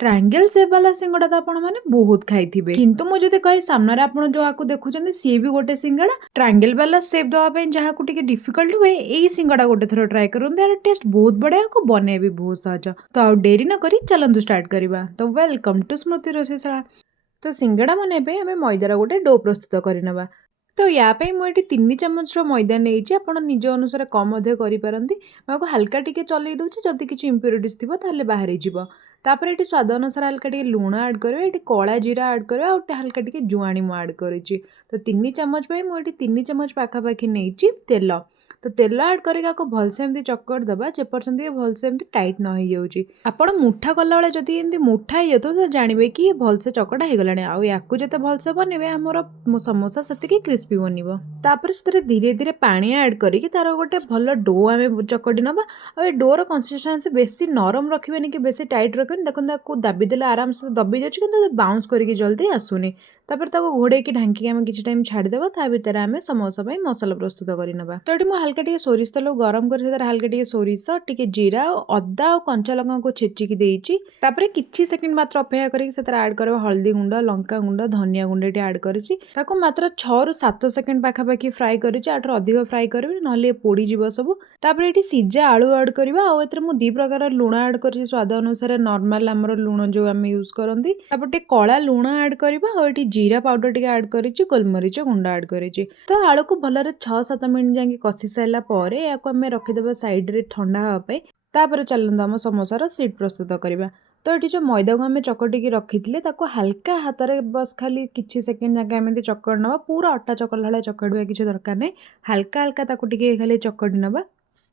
Triangle सेप वाला सिंगड़ा तो आपण मैंने बहुत खाई थे किंतु मुझे कहे सामने आप जो आपको देखुं सी भी गोटे सिंगड़ा ट्रायंगल वाला सेप देवाई जहाँ को डिफिकल्ट हुए यही सिंगड़ा गोटे थर ट्राए करूँ यार टेस्ट बहुत बढ़िया को बने भी बहुत सहज तो आ डेरी न करी चलतु स्टार्ट करवा। तो वेलकम टू स्मृति रोषेशाला। तो सिंगड़ा बनवाई आम मैदार गोटे डो प्रस्तुत करनवा। तो या मुझे 3 चामच मैदा नहीं आप निज अनुसार कम करपारती मैं हल्का टिके चल दूसरी जदि किसी इम्प्यूरिटीज थी ताल बाहरी जीव। तापर ये स्वाद अनुसार हल्का टे लुण आड कर कला जीरा आड कर हल्का टे जुआणी मु आड कर। तो 3 चामच मुझे 3 चामच पाखापाखि नहीं तेल। तो तेल आड करके भलसे एमती चक्कर दबा जेपर्यंत ये भलसे एमती टाइट न हो जाऊँगी। आपण मुठा कला बेले जदि एमती मुठा हो जाता तो जानवे कि भलसे चकटा हो गलानी आउ जिते भलसे बनइबे आमर समोसा सेतिकी क्रिस्पी बनइबो। तापर से धीरे धीरे पानी ऐड करके तार गोटे भल डो आम चकटी नबा। आ डोर कंसिस्टेंसी बेसी नरम रखिबेनी कि बेसी टाइट रखिबेनी। देखो आपको दाबी देले आराम से दबी जाउछि किंतु बाउंस करके जल्दी आसुनी। तापर ताको घोड़े की ढांकी आम किछि टाइम छाड़ीदेबा ता भितर आम समोसा पई मसला प्रस्तुत करनबा। तो ये हल्का टे सोरिष तेल गरम कर हल्का टे सोरिष टिके जीरा अदा और कंचा लंका को छेचिकी देइछि। तापर किछि सेकंड मात्र अपेक्षा करके से ऐड करबा हल्दी गुंड लंका गुंड धनिया गुंड टे ऐड करिछि। ताको मात्र 6 रु 7 सेकंड पाखापाखि फ्राए करिछि। आठर अधिक फ्राए करबे नले पोड़ी जीव सब। तापर एठी सिजा आलू ऐड करबा आ एथरे मु दी प्रकार लुण ऐड करिछि स्वाद अनुसार नॉर्मल हमर लुण जो आम यूज करंती। तापर टे कला लुण ऐड करबा आ एठी जीरा पाउडर टिके ऐड करिछि गोलमरीच गुंड ऐड करिछि। तो आलू को भलरे 6-7 मिनिट जाके कषि साइला परे याको आम रखिदेबा साइड रे ठंडा हवा पे। तापर चलंतु आम समोसार सीट प्रस्तुत करबा। तो ये जो मैदा को आम चकटिकी रखी हल्का हाथ में बस खाली किछि सेकेंड जाके एमती चकड़ नवा पूरा अटा चकड़ला भाई चकड़वा किसी दरकार नहीं हल्का हल्का खाली चकड़ी नवा।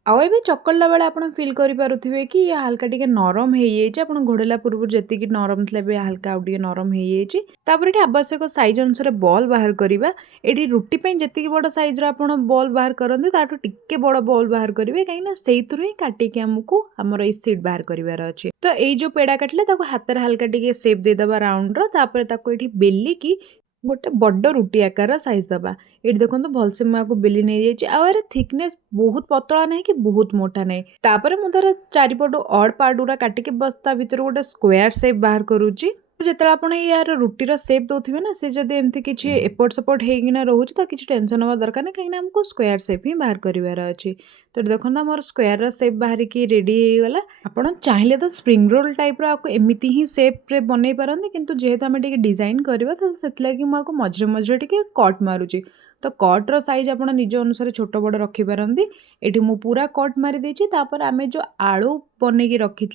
आउ ए चकड़ला बेले आप फिल करें कि हल्का टे नरम हो जाए घोड़ेला पूर्व जी नरम थे हल्का आउ नरम हो जाए। आवश्यक साइज अनुसार बॉल बाहर करवा। ये रुटी जी बड़ साइज बॉल बाहर करते ताठू टिके बड़ बॉल बाहर करेंगे कहीं से ही काटिकी आमको आमर ये सीट बाहर करार अच्छे। तो ये जो पेड़ा काटिले हाथ में हल्का टे सेप देदेबा राउंड ये बेली की गोटे बड़ रुटी आकार साइज दबा। ये देखो भलसे मुझे बेली नहीं जाए थिकनेस बहुत पतला नहीं कि बहुत मोटा नहीं। तापर मुझे चारिपटू अड पार्ट गुरा काटिके बस ता भीतर गोटे स्क्वायर शेप बाहर करूची। जिते आप यार रुटीर सेप दौथे ना सी जब एमती किसी एपट सेपट होना रोचे तो किसी टेंशन हवा दरकार नहीं कहीं आमको स्क्वायर सेप ही बाहर करार अच्छे। तो देखो मोर स्क्वायर सेप बाहर की रेडी होगला। आप चाहिए तो स्प्रिंग रोल टाइप एमती ही सेप्रे बनई पारती किंतु जेहेतु आम डिजाइन करवा तो से मझे मझे टे कट मारुची। तो कट्र साइज आप निज अनुसार छोट बड़ रखिपारती। ये मुझे पूरा कट मारी देछि। तापर आम जो आलू बनईकी रखी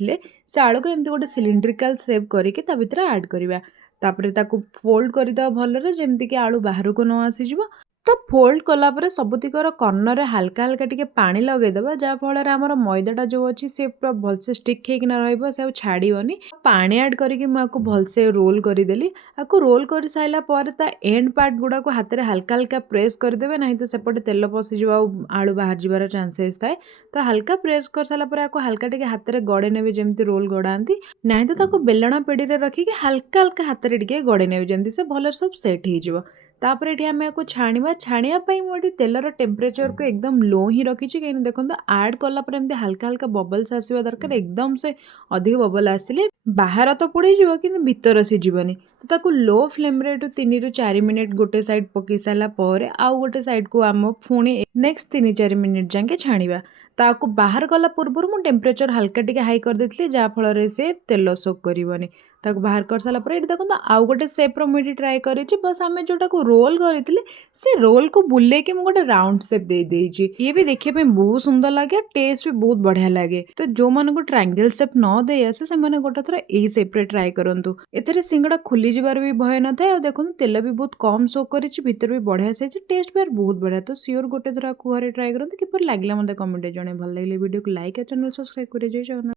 से आलू को एमती गोटे सिलिंड्रिकल सेप करके भितर ऐड करवा। तापर ताकू फोल्ड करदे भलरे जेमती कि आलू बाहर को न आसीजिवो। तो फोल्ड कलापर सबुतिकर कर्नर हल्का हल्का टिके पानी लगेदेबा जहाँफल आमर मैदाटा जो अच्छी से पूरा भलसे स्टिक होना रही छाड़नी। पानी ऐड करके मुझे भलसे रोल करदेली। आपको रोल कर सारा पर एंड पार्ट गुड़ा को हाथ में हल्का हल्का प्रेस करदे ना तो सेपटे तेल पशिज आलू बाहर जीवार चान्सेस थाए। तो हल्का प्रेस कर सारापर आपको हल्का टे हाथ में गड़े ने जमी रोल गड़ाती ना तो बेलण पेड़ी रखिक हल्का हल्का हाथ में टे गड़े ने जमी से भल सब सेट हो। तापर ये आम आपको छाणी मुझे तेलर टेम्परेचर को एकदम लो ही रखी कहीं देखो आड कलापर एमती हल्का हल्का बबल्स आसवा दरकार एकदम से अधिक बबल आसिले बाहर तो पोड़ जाव कि भीतर सीझीबनी। तो ताकू लो फ्लेम रे 3 ରୁ 4 मिनिट गोटे साइड पकई सारापर आउ गोटे साइड को आम पुणी नेक्स्ट 3-4 मिनिट जाके छाणीबा। ताकू बाहर गला पूर्व मु टेम्परेचर हल्का टिके हाई कर देथिले जहाँफल से तेल सोक करबनी। ताकू बाहर कर सारा पर ये देखो आउ गोटे सेप्र मुझे ट्राए कर बस आम जोटा को रोल करते से रोल को बुले कि गोटे राउंड सेप दे देइछि। ये भी देखिए बहुत सुंदर लगे टेस्ट भी बहुत बढ़िया लगे। तो जो मान को ट्रायंगल सेप न दे आसे से गोटे थर यही सेप्रे ट्राए करूँ। एथे सिंगड़ा खुली जबार भी भय न था। देखो तेल भी बहुत कम शो कर भीतर भी बढ़िया से टेस्ट भी बहुत बढ़िया। तो सियोर गोटे थर घरे ट्राए करते किपर लगे मतलब कमेंट जन भल लगे वीडियो को लाइक और चैनल सब्सक्राइब कर।